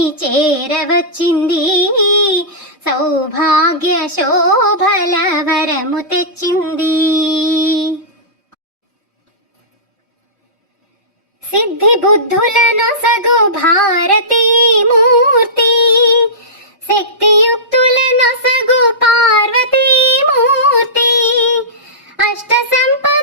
శ్రీమన్మహాలక్ష్మి చేరవచ్చింది. సౌభాగ్య శోభల వరము తెచ్చింది. సిద్ధి బుద్ధులను సగు భారతీ మూర్తి. శక్తియుక్తులను సగు పార్వతీ మూర్తి. అష్ట సంపద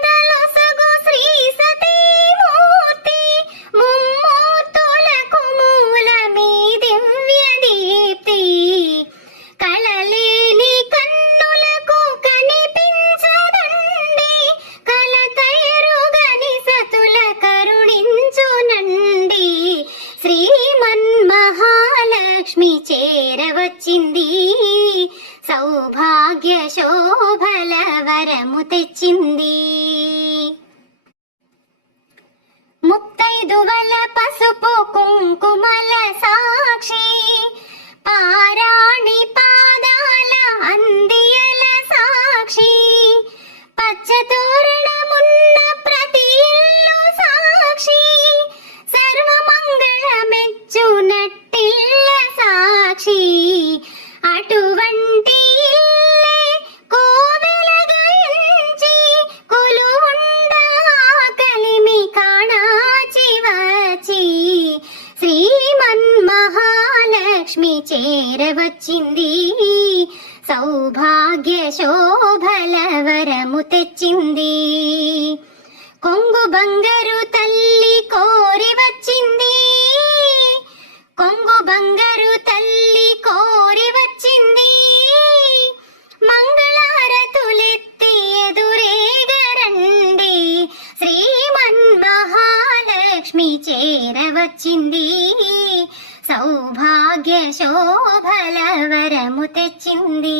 లక్ష్మి చేరవచ్చింది సౌభాగ్య శోభల వరము తెచ్చింది. ముత్తైదువల పసుపు కుంకుమల అటువంటి ఇల్లే కోవెలగా ఎంచి కలిమి కాణాచి వచ్చి శ్రీమన్మహాలక్ష్మి చేరవచ్చింది సౌభాగ్య శోభల వరము తెచ్చింది. కొంగు బంగారు తల్లి కోరి వచ్చింది కొంగు బంగారు తల్లి చేరవచ్చింది. సౌభాగ్య శోభల వరము తెచ్చింది.